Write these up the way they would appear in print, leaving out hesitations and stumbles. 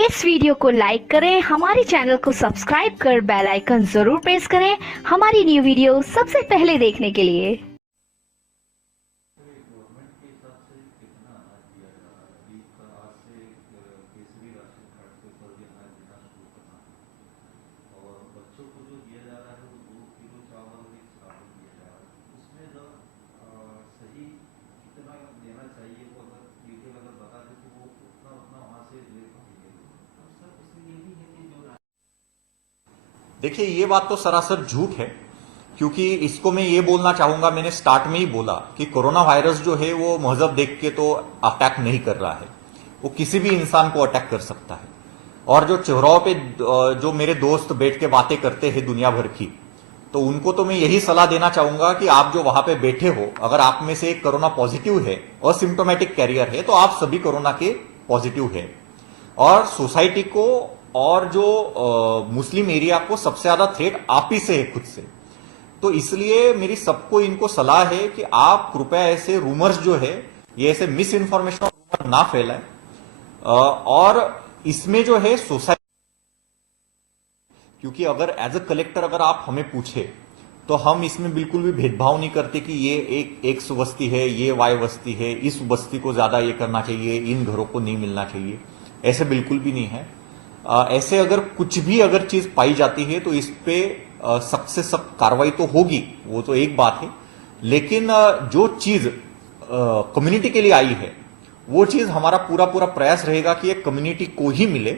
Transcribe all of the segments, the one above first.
इस वीडियो को लाइक करें, हमारे चैनल को सब्सक्राइब कर बेल आइकन जरूर प्रेस करें हमारी न्यू वीडियो सबसे पहले देखने के लिए। गवर्नमेंट के हिसाब से कितना अनाज दिया जा रहा है? अभी का आज से केसरी राशन कार्ड के ऊपर भी अनाज देना शुरू करना है और बच्चों को जो दिया जा रहा है वो 2 किलो चावल एक साबुन दिया जा रहा है। उसमें सही कितना देना चाहिए वो अगर डिटेल अगर बता दें तो वो उतना उतना वहाँ से ले पाएंगे। और सर उसमें ये भी है कि जो देखिए, ये बात तो सरासर झूठ है, क्योंकि इसको मैं ये बोलना चाहूंगा, मैंने स्टार्ट में ही बोला कि कोरोना वायरस जो है वो मजहब देख के तो अटैक नहीं कर रहा है, वो किसी भी इंसान को अटैक कर सकता है। और जो चौराहों पे जो मेरे दोस्त बैठ के बातें करते हैं दुनिया भर की, तो उनको तो मैं यही सलाह देना चाहूंगा कि आप जो वहां पे बैठे हो, अगर आप में से एक कोरोना पॉजिटिव है, असिम्टोमेटिक कैरियर है, तो आप सभी कोरोना के पॉजिटिव है। और सोसाइटी को और जो मुस्लिम एरिया को सबसे ज्यादा थ्रेट आप ही से है, खुद से। तो इसलिए मेरी सबको इनको सलाह है कि आप कृपया ऐसे रूमर्स जो है, ये ऐसे मिस इन्फॉर्मेशन और रूमर ना फैलाएं। और इसमें जो है सोसाइटी, क्योंकि अगर एज अ कलेक्टर अगर आप हमें पूछे तो हम इसमें बिल्कुल भी भेदभाव नहीं करते कि ये एक बस्ती है, ये वाई बस्ती है, इस बस्ती को ज्यादा ये करना चाहिए, इन घरों को नहीं मिलना चाहिए, ऐसे बिल्कुल भी नहीं है। ऐसे अगर कुछ भी अगर चीज पाई जाती है तो इस पे सख्त से सख्त कार्रवाई तो होगी, वो तो एक बात है। लेकिन जो चीज कम्युनिटी के लिए आई है, वो चीज हमारा पूरा पूरा प्रयास रहेगा कि ये कम्युनिटी को ही मिले।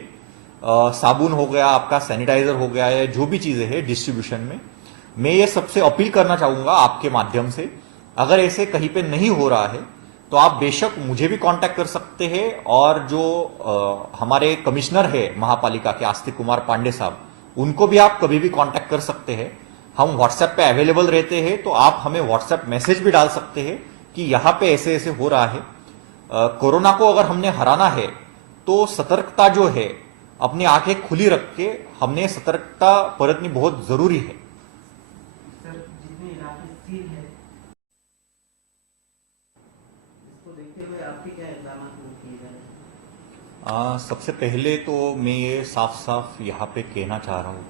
साबुन हो गया, आपका सैनिटाइजर हो गया, या जो भी चीजें हैं डिस्ट्रीब्यूशन में, मैं ये सबसे अपील करना चाहूंगा आपके माध्यम से, अगर ऐसे कहीं पे नहीं हो रहा है तो आप बेशक मुझे भी कांटेक्ट कर सकते हैं। और जो हमारे कमिश्नर है महापालिका के आस्तिक कुमार पांडे साहब, उनको भी आप कभी भी कांटेक्ट कर सकते हैं। हम व्हाट्सएप पे अवेलेबल रहते हैं, तो आप हमें व्हाट्सएप मैसेज भी डाल सकते हैं कि यहां पे ऐसे ऐसे हो रहा है। कोरोना को अगर हमने हराना है तो सतर्कता जो है, अपनी आंखें खुली रख के हमने सतर्कता बरतनी बहुत जरूरी है। सर, जितने इलाके सील है, इसको देखते हुए आपके क्या इक़दाम किए जा रहे हैं? सबसे पहले तो मैं ये साफ साफ यहाँ पे कहना चाह रहा हूँ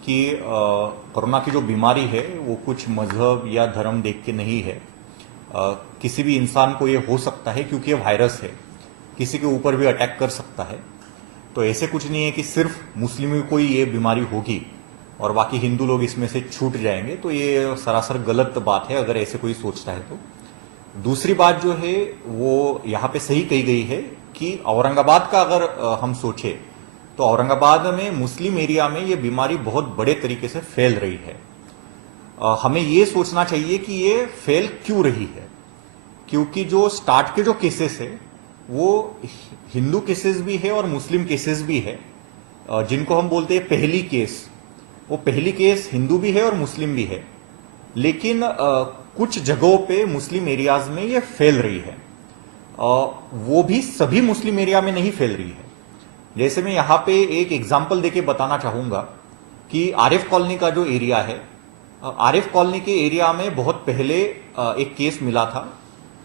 कि कोरोना की जो बीमारी है वो कुछ मजहब या धर्म देख के नहीं है। किसी भी इंसान को ये हो सकता है, क्योंकि ये वायरस है, किसी के ऊपर भी अटैक कर सकता है। तो ऐसे कुछ नहीं है कि सिर्फ मुस्लिमों को ही ये बीमारी होगी और बाकी हिंदू लोग इसमें से छूट जाएंगे, तो ये सरासर गलत बात है अगर ऐसे कोई सोचता है तो। दूसरी बात जो है वो यहाँ पे सही कही गई है कि औरंगाबाद का अगर हम सोचे तो औरंगाबाद में मुस्लिम एरिया में ये बीमारी बहुत बड़े तरीके से फैल रही है। हमें ये सोचना चाहिए कि ये फैल क्यों रही है, क्योंकि जो स्टार्ट के जो केसेस है वो हिंदू केसेस भी है और मुस्लिम केसेस भी है। जिनको हम बोलते हैं पहली केस, वो पहली केस हिंदू भी है और मुस्लिम भी है। लेकिन कुछ जगहों पे मुस्लिम एरियाज में ये फैल रही है, वो भी सभी मुस्लिम एरिया में नहीं फैल रही है। जैसे मैं यहाँ पे एक एग्जाम्पल देके बताना चाहूंगा कि आरिफ कॉलोनी का जो एरिया है, आरिफ कॉलोनी के एरिया में बहुत पहले एक केस मिला था,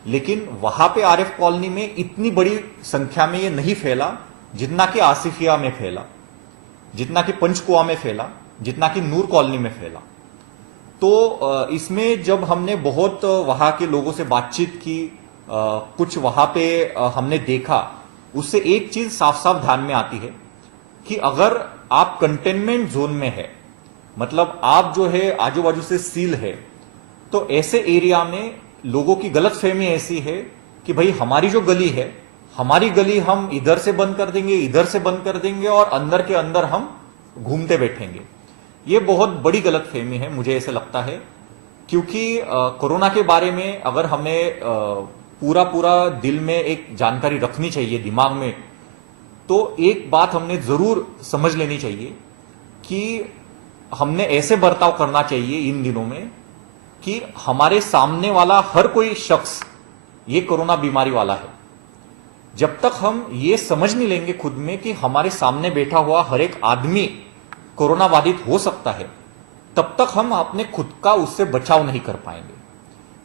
लेकिन वहां पे आरिफ कॉलोनी में इतनी बड़ी संख्या में ये नहीं फैला जितना कि आसिफिया में फैला, जितना कि पंचकुआ में फैला, जितना कि नूर कॉलोनी में फैला। तो इसमें जब हमने बहुत वहां के लोगों से बातचीत की, कुछ वहां पे हमने देखा, उससे एक चीज साफ साफ ध्यान में आती है कि अगर आप कंटेनमेंट जोन में है, मतलब आप जो है आजू बाजू से सील है, तो ऐसे एरिया में लोगों की गलतफहमी ऐसी है कि भाई हमारी जो गली है, हमारी गली हम इधर से बंद कर देंगे, इधर से बंद कर देंगे और अंदर के अंदर हम घूमते बैठेंगे। ये बहुत बड़ी गलतफहमी है, मुझे ऐसे लगता है। क्योंकि कोरोना के बारे में अगर हमें पूरा पूरा दिल में एक जानकारी रखनी चाहिए, दिमाग में, तो एक बात हमने जरूर समझ लेनी चाहिए कि हमने ऐसे बर्ताव करना चाहिए इन दिनों में कि हमारे सामने वाला हर कोई शख्स ये कोरोना बीमारी वाला है। जब तक हम ये समझ नहीं लेंगे खुद में कि हमारे सामने बैठा हुआ हर एक आदमी कोरोना बाधित हो सकता है, तब तक हम अपने खुद का उससे बचाव नहीं कर पाएंगे।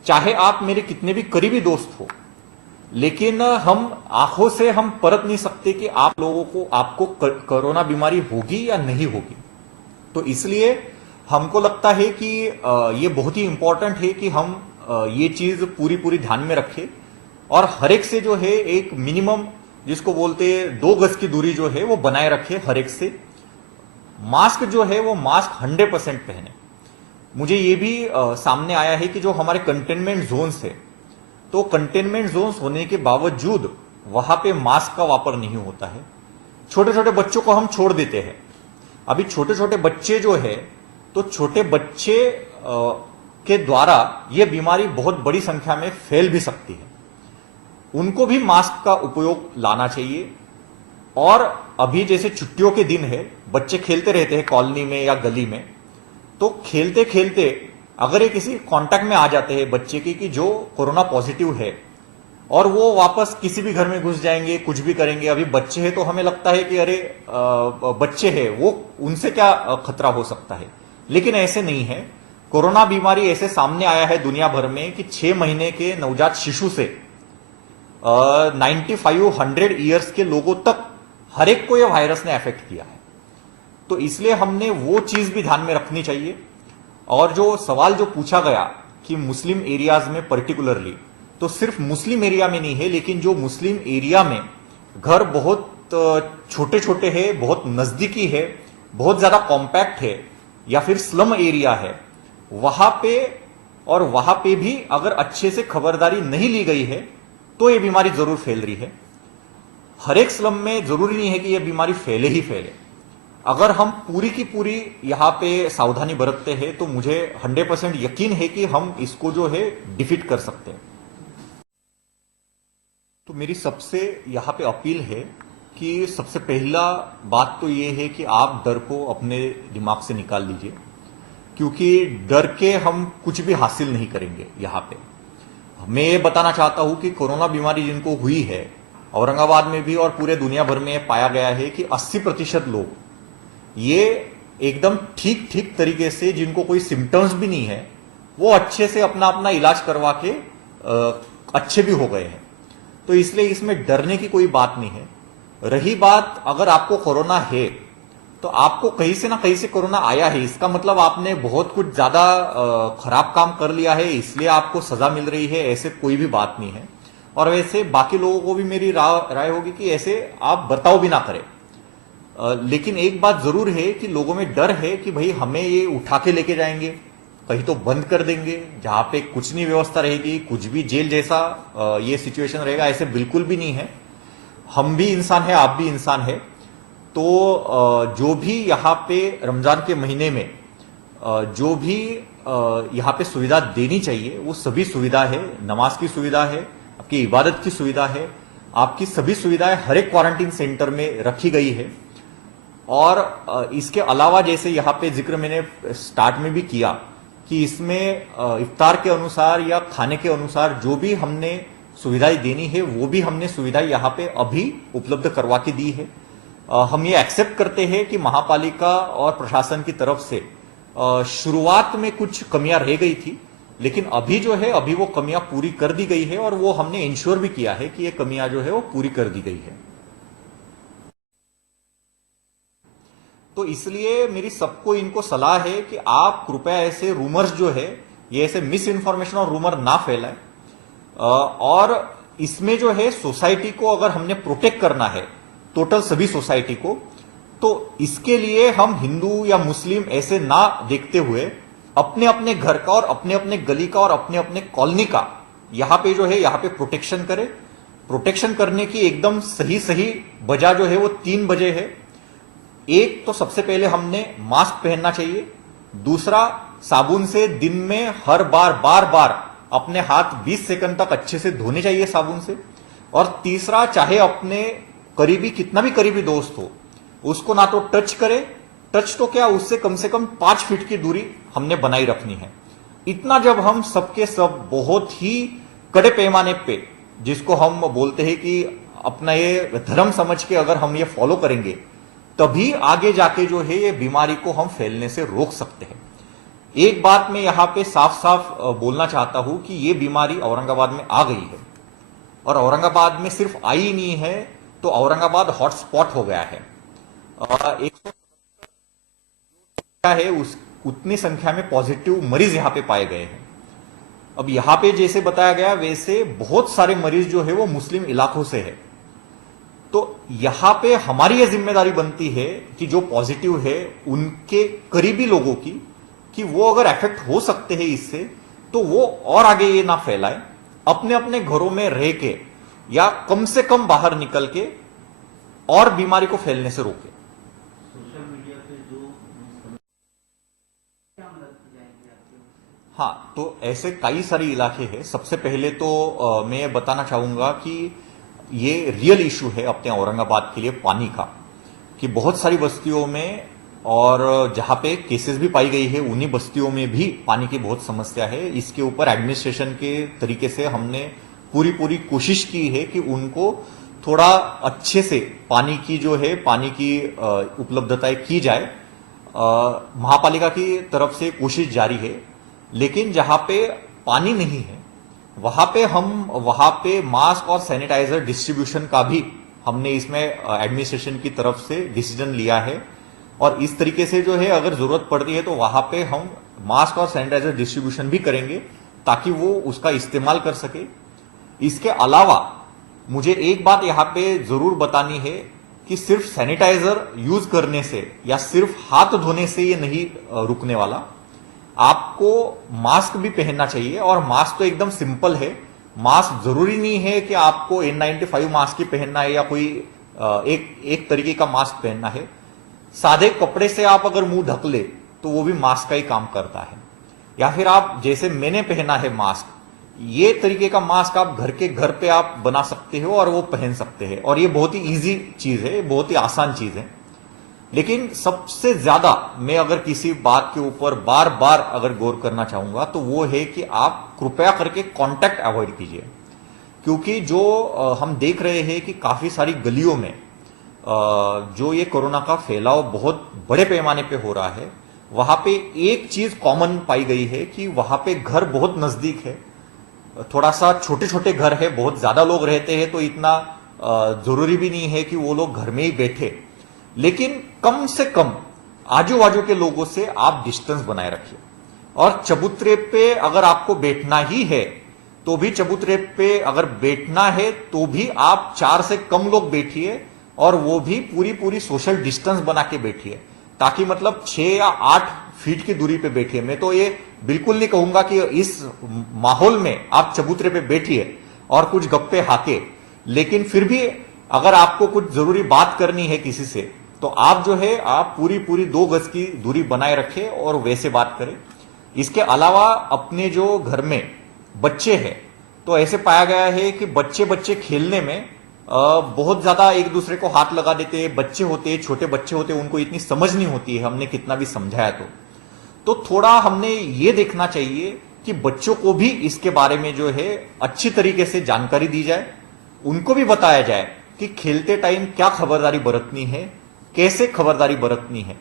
चाहे आप मेरे कितने भी करीबी दोस्त हो, लेकिन हम आंखों से हम परख नहीं सकते कि आप लोगों को आपको कोरोना बीमारी होगी या नहीं होगी। तो इसलिए हमको लगता है कि ये बहुत ही इंपॉर्टेंट है कि हम ये चीज पूरी पूरी ध्यान में रखें और हर एक से जो है एक मिनिमम जिसको बोलते हैं 2 गज की दूरी जो है वो बनाए रखे हर एक से। मास्क जो है वो मास्क 100% पहने। मुझे ये भी सामने आया है कि जो हमारे कंटेनमेंट जोन्स है, तो कंटेनमेंट जोन्स होने के बावजूद वहां पे मास्क का वापर नहीं होता है। छोटे छोटे बच्चों को हम छोड़ देते हैं। अभी छोटे छोटे बच्चे जो है, तो छोटे बच्चे के द्वारा यह बीमारी बहुत बड़ी संख्या में फैल भी सकती है। उनको भी मास्क का उपयोग लाना चाहिए। और अभी जैसे छुट्टियों के दिन है, बच्चे खेलते रहते हैं कॉलोनी में या गली में, तो खेलते खेलते अगर ये किसी कांटेक्ट में आ जाते हैं बच्चे की कि जो कोरोना पॉजिटिव है और वो वापस किसी भी घर में घुस जाएंगे, कुछ भी करेंगे। अभी बच्चे हैं तो हमें लगता है कि अरे बच्चे हैं, वो उनसे क्या खतरा हो सकता है, लेकिन ऐसे नहीं है। कोरोना बीमारी ऐसे सामने आया है दुनिया भर में कि 6 महीने के नवजात शिशु से 95-100 ईयर्स के लोगों तक हर एक को यह वायरस ने अफेक्ट किया है। तो इसलिए हमने वो चीज भी ध्यान में रखनी चाहिए। और जो सवाल जो पूछा गया कि मुस्लिम एरियाज में पर्टिकुलरली, तो सिर्फ मुस्लिम एरिया में नहीं है, लेकिन जो मुस्लिम एरिया में घर बहुत छोटे छोटे हैं, बहुत नजदीकी है, बहुत ज्यादा कॉम्पैक्ट है, या फिर स्लम एरिया है, वहां पे भी अगर अच्छे से खबरदारी नहीं ली गई है तो यह बीमारी जरूर फैल रही है। हर एक स्लम में जरूरी नहीं है कि यह बीमारी फैले ही फैले। अगर हम पूरी की पूरी यहां पे सावधानी बरतते हैं तो मुझे 100% यकीन है कि हम इसको जो है डिफीट कर सकते हैं। तो मेरी सबसे यहां पे अपील है कि सबसे पहला बात तो ये है कि आप डर को अपने दिमाग से निकाल लीजिए, क्योंकि डर के हम कुछ भी हासिल नहीं करेंगे। यहां पे मैं ये बताना चाहता हूं कि कोरोना बीमारी जिनको हुई है, औरंगाबाद में भी और पूरे दुनिया भर में पाया गया है कि 80% लोग ये एकदम ठीक ठीक तरीके से, जिनको कोई सिम्टम्स भी नहीं है, वो अच्छे से अपना अपना इलाज करवा के अच्छे भी हो गए हैं। तो इसलिए इसमें डरने की कोई बात नहीं है। रही बात अगर आपको कोरोना है तो आपको कहीं से ना कहीं से कोरोना आया है, इसका मतलब आपने बहुत कुछ ज्यादा खराब काम कर लिया है इसलिए आपको सजा मिल रही है, ऐसे कोई भी बात नहीं है। और वैसे बाकी लोगों को भी मेरी राय होगी कि ऐसे आप बर्ताव भी ना करें। लेकिन एक बात जरूर है कि लोगों में डर है कि भाई हमें ये उठा के लेके जाएंगे, कहीं तो बंद कर देंगे, जहां पे कुछ नहीं व्यवस्था रहेगी, कुछ भी जेल जैसा ये सिचुएशन रहेगा। ऐसे बिल्कुल भी नहीं है। हम भी इंसान है, आप भी इंसान है। तो जो भी यहाँ पे रमजान के महीने में जो भी यहाँ पे सुविधा देनी चाहिए वो सभी सुविधा है। नमाज की सुविधा है, आपकी इबादत की सुविधा है, आपकी सभी सुविधाएं हर एक क्वारंटीन सेंटर में रखी गई है। और इसके अलावा जैसे यहाँ पे जिक्र मैंने स्टार्ट में भी किया कि इसमें इफ्तार के अनुसार या खाने के अनुसार जो भी हमने सुविधाएं देनी है वो भी हमने सुविधाएं यहाँ पे अभी उपलब्ध करवा के दी है। हम ये एक्सेप्ट करते हैं कि महापालिका और प्रशासन की तरफ से शुरुआत में कुछ कमियां रह गई थी, लेकिन अभी जो है अभी वो कमियां पूरी कर दी गई है और वो हमने इंश्योर भी किया है कि ये कमियां जो है वो पूरी कर दी गई है। तो इसलिए मेरी सबको इनको सलाह है कि आप कृपया ऐसे रूमर्स जो है, ये ऐसे मिस इन्फॉर्मेशन और रूमर ना फैलाएं। और इसमें जो है सोसाइटी को अगर हमने प्रोटेक्ट करना है, टोटल सभी सोसाइटी को, तो इसके लिए हम हिंदू या मुस्लिम ऐसे ना देखते हुए अपने अपने घर का और अपने अपने गली का और अपने अपने कॉलोनी का यहां पे जो है यहां पे प्रोटेक्शन करें। प्रोटेक्शन करने की एकदम सही सही वजह जो है वो 3 वजह है। एक तो सबसे पहले हमने मास्क पहनना चाहिए। दूसरा, साबुन से दिन में हर बार अपने हाथ 20 सेकंड तक अच्छे से धोने चाहिए साबुन से। और तीसरा, चाहे अपने करीबी कितना भी करीबी दोस्त हो उसको ना तो टच करे, टच तो क्या, उससे कम से कम 5 फीट की दूरी हमने बनाई रखनी है। इतना जब हम सबके सब बहुत ही कड़े पैमाने पे, जिसको हम बोलते हैं कि अपना ये धर्म समझ के अगर हम ये फॉलो करेंगे, तभी आगे जाके जो है ये बीमारी को हम फैलने से रोक सकते हैं। एक बात मैं यहां पे साफ साफ बोलना चाहता हूं कि ये बीमारी औरंगाबाद में आ गई है। और औरंगाबाद में सिर्फ आई नहीं है तो औरंगाबाद हॉटस्पॉट हो गया है। 100 है उस उतनी संख्या में पॉजिटिव मरीज यहां पे पाए गए हैं। अब यहां पे जैसे बताया गया वैसे बहुत सारे मरीज जो है वो मुस्लिम इलाकों से है। तो यहां पे हमारी यह जिम्मेदारी बनती है कि जो पॉजिटिव है उनके करीबी लोगों की, कि वो अगर अफेक्ट हो सकते हैं इससे तो वो और आगे ये ना फैलाए, अपने अपने घरों में रह के या कम से कम बाहर निकल के और बीमारी को फैलने से रोके। सोशल मीडिया पे जो क्या मदद की जाएगी आपकी ओर से? हाँ, तो ऐसे कई सारे इलाके हैं। सबसे पहले तो मैं ये बताना चाहूंगा कि ये रियल इशू है अपने औरंगाबाद के लिए पानी का, कि बहुत सारी बस्तियों में और जहां पे केसेस भी पाई गई है उन्हीं बस्तियों में भी पानी की बहुत समस्या है। इसके ऊपर एडमिनिस्ट्रेशन के तरीके से हमने पूरी कोशिश की है कि उनको थोड़ा अच्छे से पानी की जो है पानी की उपलब्धताएं की जाए। महापालिका की तरफ से कोशिश जारी है, लेकिन जहां पे पानी नहीं है वहां पे मास्क और सैनिटाइजर डिस्ट्रीब्यूशन का भी हमने इसमें एडमिनिस्ट्रेशन की तरफ से डिसीजन लिया है। और इस तरीके से जो है अगर जरूरत पड़ती है तो वहां पे हम मास्क और सैनिटाइजर डिस्ट्रीब्यूशन भी करेंगे ताकि वो उसका इस्तेमाल कर सके। इसके अलावा मुझे एक बात यहां पे जरूर बतानी है कि सिर्फ सैनिटाइजर यूज करने से या सिर्फ हाथ धोने से ये नहीं रुकने वाला। आपको मास्क भी पहनना चाहिए, और मास्क तो एकदम सिंपल है। मास्क जरूरी नहीं है कि आपको N95 मास्क ही पहनना है या कोई एक तरीके का मास्क पहनना है। सादे कपड़े से आप अगर मुंह ढक ले तो वो भी मास्क का ही काम करता है। या फिर आप जैसे मैंने पहना है मास्क, ये तरीके का मास्क आप घर पे आप बना सकते हो और वो पहन सकते हैं। और ये बहुत ही इजी चीज है, बहुत ही आसान चीज है। लेकिन सबसे ज्यादा मैं अगर किसी बात के ऊपर बार बार अगर गौर करना चाहूंगा तो वो है कि आप कृपया करके कांटेक्ट अवॉइड कीजिए। क्योंकि जो हम देख रहे हैं कि काफी सारी गलियों में जो ये कोरोना का फैलाव बहुत बड़े पैमाने पे हो रहा है, वहां पे एक चीज कॉमन पाई गई है कि वहां पे घर बहुत नजदीक है, थोड़ा सा छोटे छोटे घर है, बहुत ज्यादा लोग रहते हैं तो इतना जरूरी भी नहीं है कि वो लोग घर में ही बैठे। लेकिन कम से कम आजू बाजू के लोगों से आप डिस्टेंस बनाए रखिए। और चबूतरे पे अगर आपको बैठना ही है तो भी चबूतरे पे अगर बैठना है तो भी आप 4 से कम लोग बैठिए, और वो भी पूरी सोशल डिस्टेंस बना के बैठिए, ताकि मतलब 6 या 8 फीट की दूरी पे बैठिए। मैं तो ये बिल्कुल नहीं कहूंगा कि इस माहौल में आप चबूतरे पे बैठिए और कुछ गप्पे हाके, लेकिन फिर भी अगर आपको कुछ जरूरी बात करनी है किसी से तो आप जो है आप पूरी 2 गज की दूरी बनाए रखें और वैसे बात करें। इसके अलावा अपने जो घर में बच्चे हैं तो ऐसे पाया गया है कि बच्चे खेलने में बहुत ज्यादा एक दूसरे को हाथ लगा देते हैं। बच्चे होते हैं, छोटे बच्चे होते हैं, उनको इतनी समझ नहीं होती है, हमने कितना भी समझाया तो थोड़ा हमने ये देखना चाहिए कि बच्चों को भी इसके बारे में जो है अच्छी तरीके से जानकारी दी जाए, उनको भी बताया जाए कि खेलते टाइम क्या खबरदारी बरतनी है, कैसे खबरदारी बरतनी है।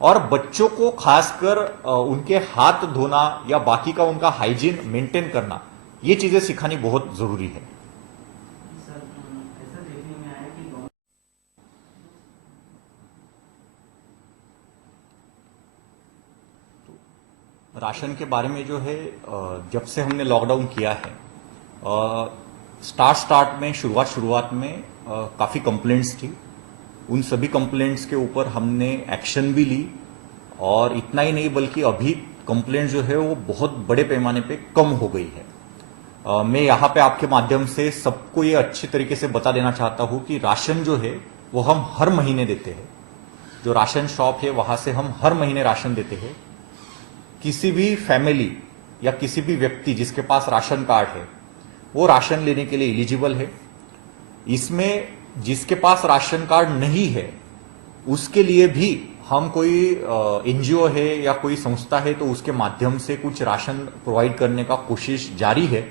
और बच्चों को खासकर उनके हाथ धोना या बाकी का उनका हाइजीन मेंटेन करना, ये चीजें सिखानी बहुत जरूरी है। सर, ऐसा देखने में आया कि राशन के बारे में जो है जब से हमने लॉकडाउन किया है, स्टार्ट में शुरुआत में काफ़ी कंप्लेंट्स थी। उन सभी कंप्लेंट्स के ऊपर हमने एक्शन भी ली, और इतना ही नहीं बल्कि अभी कंप्लेंट जो है वो बहुत बड़े पैमाने पे कम हो गई है। मैं यहाँ पे आपके माध्यम से सबको ये अच्छे तरीके से बता देना चाहता हूँ कि राशन जो है वो हम हर महीने देते हैं। जो राशन शॉप है वहां से हम हर महीने राशन देते हैं। किसी भी फैमिली या किसी भी व्यक्ति जिसके पास राशन कार्ड है वो राशन लेने के लिए एलिजिबल है। इसमें जिसके पास राशन कार्ड नहीं है उसके लिए भी हम कोई एनजीओ है या कोई संस्था है तो उसके माध्यम से कुछ राशन प्रोवाइड करने का कोशिश जारी है।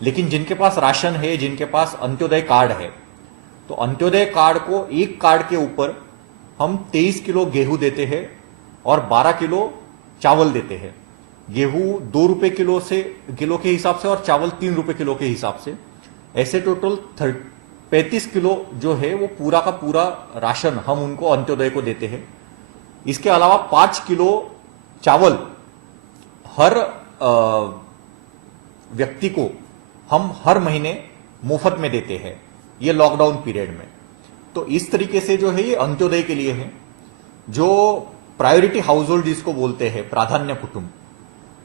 लेकिन जिनके पास राशन है, जिनके पास अंत्योदय कार्ड है, तो अंत्योदय कार्ड को एक कार्ड के ऊपर हम 23 किलो गेहूं देते हैं और 12 किलो चावल देते हैं। गेहूं 2 रुपए किलो के हिसाब से और चावल 3 रुपए किलो के हिसाब से। ऐसे टोटल 35 किलो जो है वो पूरा का पूरा राशन हम उनको अंत्योदय को देते हैं। इसके अलावा 5 किलो चावल हर व्यक्ति को हम हर महीने मुफ्त में देते हैं, ये लॉकडाउन पीरियड में। तो इस तरीके से जो है ये अंत्योदय के लिए है। जो प्रायोरिटी हाउस होल्ड जिसको बोलते हैं, प्राधान्य कुटुंब,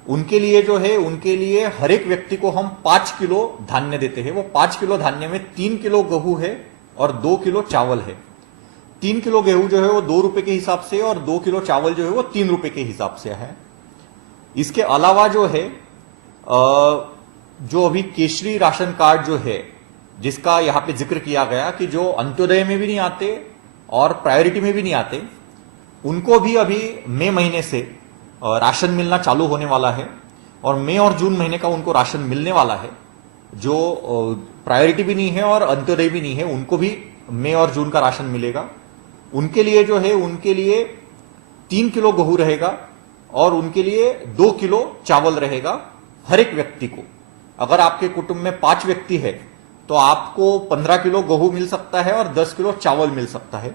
उनके लिए जो है, उनके लिए हर एक व्यक्ति को हम 5 किलो धान्य देते हैं। वो 5 किलो धान्य में 3 किलो गेहूं है और 2 किलो चावल है। 3 किलो गेहूं जो है वो 2 रुपए के हिसाब से और 2 किलो चावल जो है वो 3 रुपए के हिसाब से है। इसके अलावा जो है जो अभी केशरी राशन कार्ड जो है, जिसका यहां पे जिक्र किया गया कि जो अंत्योदय में भी नहीं आते और प्रायोरिटी में भी नहीं आते, उनको भी अभी मई महीने से राशन मिलना चालू होने वाला है और मई और जून महीने का उनको राशन मिलने वाला है। जो प्रायोरिटी भी नहीं है और अंत्योदय भी नहीं है, उनको भी मई और जून का राशन मिलेगा। उनके लिए जो है, उनके लिए 3 किलो गेहूं रहेगा और उनके लिए 2 किलो चावल रहेगा हर एक व्यक्ति को। अगर आपके कुटुंब में 5 व्यक्ति है तो आपको 15 किलो गेहूं मिल सकता है और 10 किलो चावल मिल सकता है।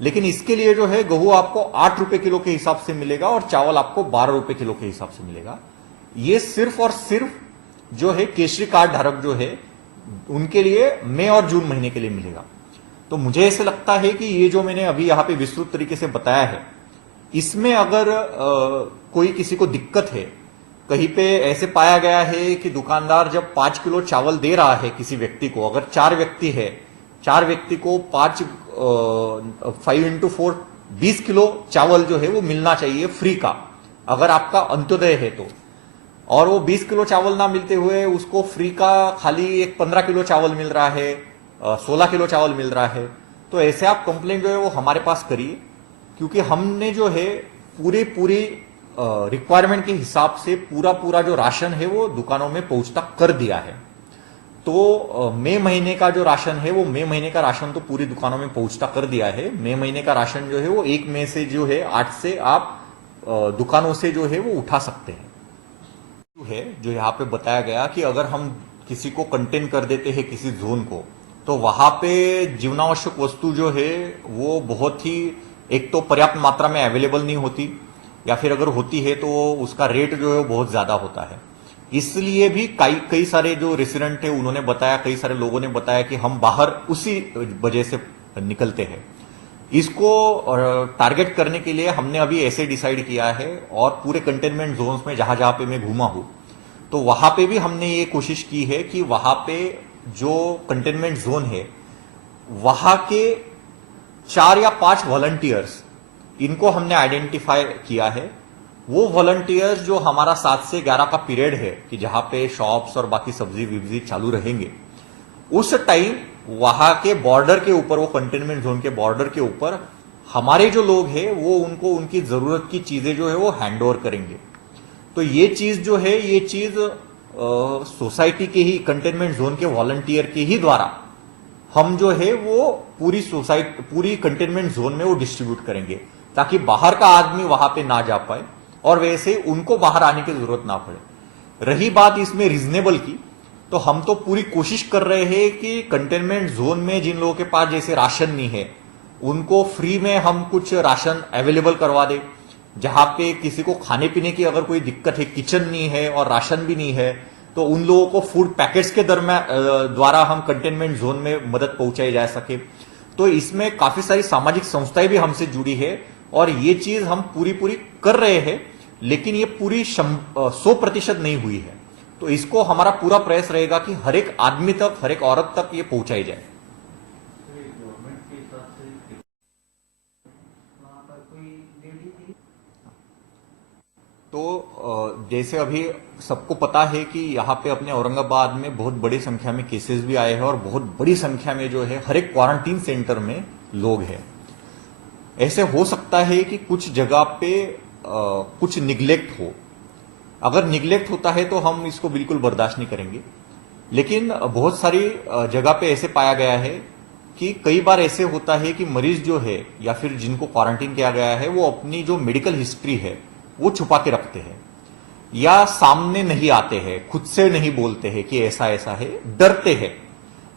लेकिन इसके लिए जो है गेहूं आपको 8 रुपए किलो के हिसाब से मिलेगा और चावल आपको 12 रुपए किलो के हिसाब से मिलेगा। ये सिर्फ और सिर्फ जो है केशरी कार्ड धारक जो है उनके लिए मई और जून महीने के लिए मिलेगा। तो मुझे ऐसे लगता है कि ये जो मैंने अभी यहां पे विस्तृत तरीके से बताया है, इसमें अगर कोई किसी को दिक्कत है, कहीं पे ऐसे पाया गया है कि दुकानदार जब 5 किलो चावल दे रहा है किसी व्यक्ति को, अगर 4 व्यक्ति है, 4 व्यक्ति को 5 into 4 20 किलो चावल जो है वो मिलना चाहिए फ्री का, अगर आपका अंत्योदय है तो। और वो 20 किलो चावल ना मिलते हुए उसको फ्री का खाली एक 15 किलो चावल मिल रहा है, 16 किलो चावल मिल रहा है, तो ऐसे आप कंप्लेंट जो है वो हमारे पास करिए, क्योंकि हमने जो है पूरी रिक्वायरमेंट के हिसाब से पूरा जो राशन है वो दुकानों में पहुंचता कर दिया है। तो मई महीने का जो राशन है वो मई महीने का राशन तो पूरी दुकानों में पहुंचता कर दिया है। मई महीने का राशन जो है वो 1 मई से जो है 8 से आप दुकानों से जो है वो उठा सकते हैं। है जो यहाँ पे बताया गया कि अगर हम किसी को कंटेन कर देते हैं किसी जोन को, तो वहां पे जीवनावश्यक वस्तु जो है वो बहुत ही, एक तो पर्याप्त मात्रा में अवेलेबल नहीं होती, या फिर अगर होती है तो उसका रेट जो है वो बहुत ज्यादा होता है। इसलिए भी कई सारे जो रेसिडेंट है उन्होंने बताया, कई सारे लोगों ने बताया कि हम बाहर उसी वजह से निकलते हैं। इसको टारगेट करने के लिए हमने अभी ऐसे डिसाइड किया है, और पूरे कंटेनमेंट जोन्स में जहां जहां पे मैं घूमा हूं तो वहां पे भी हमने ये कोशिश की है कि वहां पे जो कंटेनमेंट जोन है वहां के 4 या 5 वॉलंटियर्स, इनको हमने आइडेंटिफाई किया है। वो वॉलंटियर्स जो हमारा 7 से 11 का पीरियड है कि जहां पे शॉप्स और बाकी सब्जी विब्जी चालू रहेंगे, उस टाइम वहां के बॉर्डर के ऊपर, वो कंटेनमेंट जोन के बॉर्डर के ऊपर हमारे जो लोग हैं वो उनको उनकी जरूरत की चीजें जो है वो हैंड ओवर करेंगे। तो ये चीज जो है, ये चीज सोसाइटी के ही, कंटेनमेंट जोन के वॉलंटियर के ही द्वारा हम जो है वो पूरी कंटेनमेंट जोन में वो डिस्ट्रीब्यूट करेंगे, ताकि बाहर का आदमी वहां पे ना जा पाए और वैसे उनको बाहर आने की जरूरत ना पड़े। रही बात इसमें रीजनेबल की, तो हम तो पूरी कोशिश कर रहे हैं कि कंटेनमेंट जोन में जिन लोगों के पास जैसे राशन नहीं है उनको फ्री में हम कुछ राशन अवेलेबल करवा दें। जहां पे किसी को खाने पीने की अगर कोई दिक्कत है, किचन नहीं है और राशन भी नहीं है, तो उन लोगों को फूड पैकेट्स के द्वारा हम कंटेनमेंट जोन में मदद पहुंचाई जा सके। तो इसमें काफी सारी सामाजिक संस्थाएं भी हमसे जुड़ी है और ये चीज हम पूरी कर रहे हैं, लेकिन ये पूरी 100% नहीं हुई है। तो इसको हमारा पूरा प्रयास रहेगा कि हर एक आदमी तक, हर एक औरत तक ये पहुंचाई जाए। गवर्नमेंट के हिसाब से वहाँ पर कोई लेडी थी? तो जैसे अभी सबको पता है कि यहाँ पे अपने औरंगाबाद में बहुत बड़ी संख्या में केसेस भी आए हैं और बहुत बड़ी संख्या में जो है हर एक क्वारंटीन सेंटर में लोग हैं। ऐसे हो सकता है कि कुछ जगह पे कुछ निग्लेक्ट हो। अगर निग्लेक्ट होता है तो हम इसको बिल्कुल बर्दाश्त नहीं करेंगे, लेकिन बहुत सारी जगह पे ऐसे पाया गया है कि कई बार ऐसे होता है कि मरीज जो है या फिर जिनको क्वारंटीन किया गया है वो अपनी जो मेडिकल हिस्ट्री है वो छुपा के रखते हैं, या सामने नहीं आते हैं, खुद से नहीं बोलते हैं कि ऐसा ऐसा है, डरते हैं।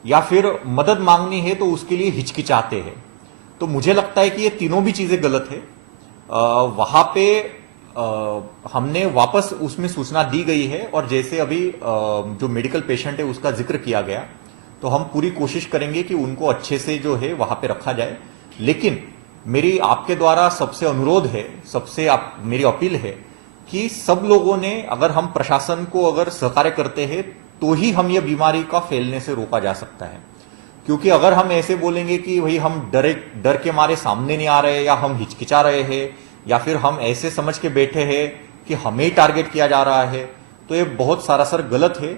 या फिर मदद मांगनी है तो उसके लिए हिचकिचाते हैं। तो मुझे लगता है कि ये तीनों भी चीजें गलत है। वहां पे हमने वापस उसमें सूचना दी गई है, और जैसे अभी जो मेडिकल पेशेंट है उसका जिक्र किया गया, तो हम पूरी कोशिश करेंगे कि उनको अच्छे से जो है वहां पे रखा जाए। लेकिन मेरी आपके द्वारा सबसे अनुरोध है, मेरी अपील है कि सब लोगों ने, अगर हम प्रशासन को अगर सहकार्य करते हैं तो ही हम ये बीमारी का फैलने से रोका जा सकता है। क्योंकि अगर हम ऐसे बोलेंगे कि भाई हम डर के मारे सामने नहीं आ रहे, या हम हिचकिचा रहे हैं, या फिर हम ऐसे समझ के बैठे हैं कि हमें ही टारगेट किया जा रहा है, तो ये बहुत सरासर गलत है।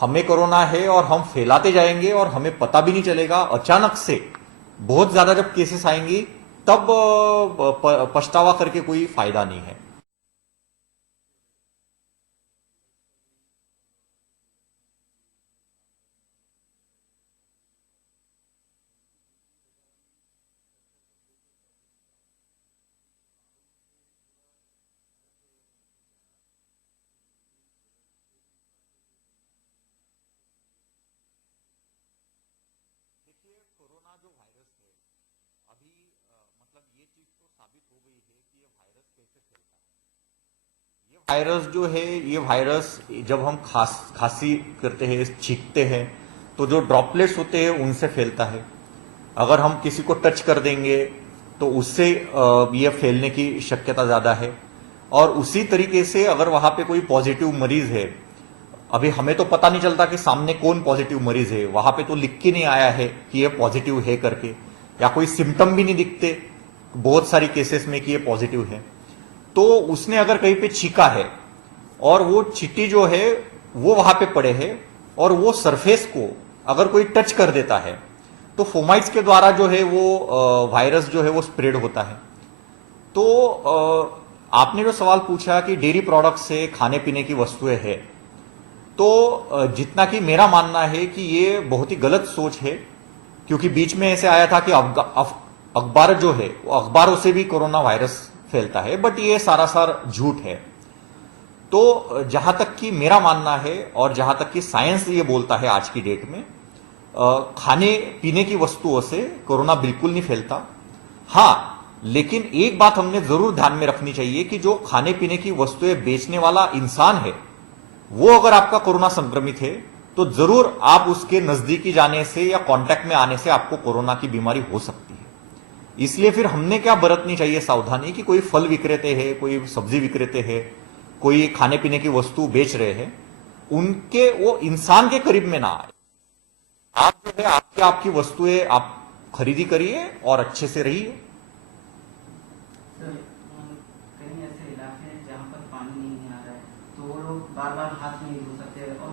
हमें कोरोना है और हम फैलाते जाएंगे और हमें पता भी नहीं चलेगा। अचानक से बहुत ज्यादा जब केसेस आएंगी तब पछतावा करके कोई फायदा नहीं है। देखिए, कोरोना जो वायरस है, अभी मतलब ये चीज तो साबित हो गई है कि ये वायरस कैसे फैलता है। ये वायरस जो है, ये वायरस जब हम खांसी करते हैं, छींकते हैं, तो जो ड्रॉपलेट्स होते हैं उनसे फैलता है। अगर हम किसी को टच कर देंगे तो उससे ये फैलने की शक्यता ज्यादा है। और उसी तरीके से अगर वहां पे कोई पॉजिटिव मरीज है, अभी हमें तो पता नहीं चलता कि सामने कौन पॉजिटिव मरीज है, वहां पे तो लिख के नहीं आया है कि ये पॉजिटिव है करके, या कोई सिम्टम भी नहीं दिखते बहुत सारी केसेस में कि ये पॉजिटिव है। तो उसने अगर कहीं पे छींका है और वो चींटी जो है वो वहां पे पड़े है, और वो सरफेस को अगर कोई टच कर देता है, तो फोमाइट्स के द्वारा जो है वो वायरस जो है वो स्प्रेड होता है। तो आपने जो सवाल पूछा कि डेयरी प्रोडक्ट से खाने पीने की वस्तुएं हैं, तो जितना कि मेरा मानना है कि ये बहुत ही गलत सोच है। क्योंकि बीच में ऐसे आया था कि अखबार जो है वो अखबारों से भी कोरोना वायरस फैलता है, बट ये सारासार झूठ है। तो जहां तक कि मेरा मानना है और जहां तक कि साइंस ये बोलता है आज की डेट में, खाने पीने की वस्तुओं से कोरोना बिल्कुल नहीं फैलता। हाँ, लेकिन एक बात हमने जरूर ध्यान में रखनी चाहिए कि जो खाने पीने की वस्तुएं बेचने वाला इंसान है, वो अगर आपका कोरोना संक्रमित है तो जरूर आप उसके नजदीकी जाने से या कांटेक्ट में आने से आपको कोरोना की बीमारी हो सकती है। इसलिए फिर हमने क्या बरतनी चाहिए सावधानी, कि कोई फल विक्रेते हैं, कोई सब्जी विक्रेते हैं, कोई खाने पीने की वस्तु बेच रहे हैं, उनके वो इंसान के करीब में ना आए। आप जो है आपकी वस्तुएं आप खरीदी करिए और अच्छे से रहिए। सर, कहीं ऐसे इलाके हैं जहाँ पर पानी नहीं आ रहा है, तो वो लोग बार बार हाथ नहीं धो सकते और